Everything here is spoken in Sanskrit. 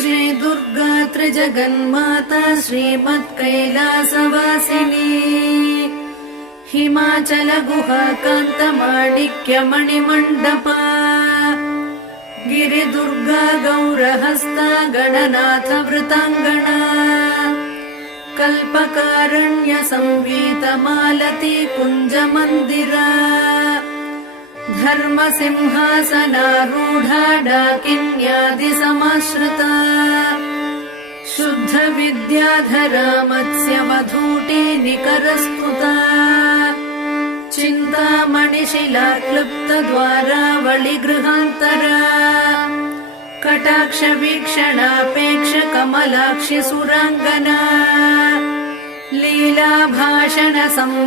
श्री दुर्गा त्रिजगन्माता श्रीमत्कैलासवासिनी हिमाचल गुहा कांत माणिक्य मणिमण्डपा गिरिदुर्गा गौरहस्ता गणनाथ वृतांगना कल्पकारण्य संवीत मालती कुंज मंदिरा धर्म सिंहासनारूढ़ा डाकिन्यादि समाश्रिता शुद्ध विद्याधरा मत्स्य मधुटी निकरस्तुता चिन्तामणिशिला क्लुप्त द्वारावळि गृहान्तरा कटाक्ष वीक्षणापेक्ष कमलाक्षि सुरांगना लीला भाषण संलो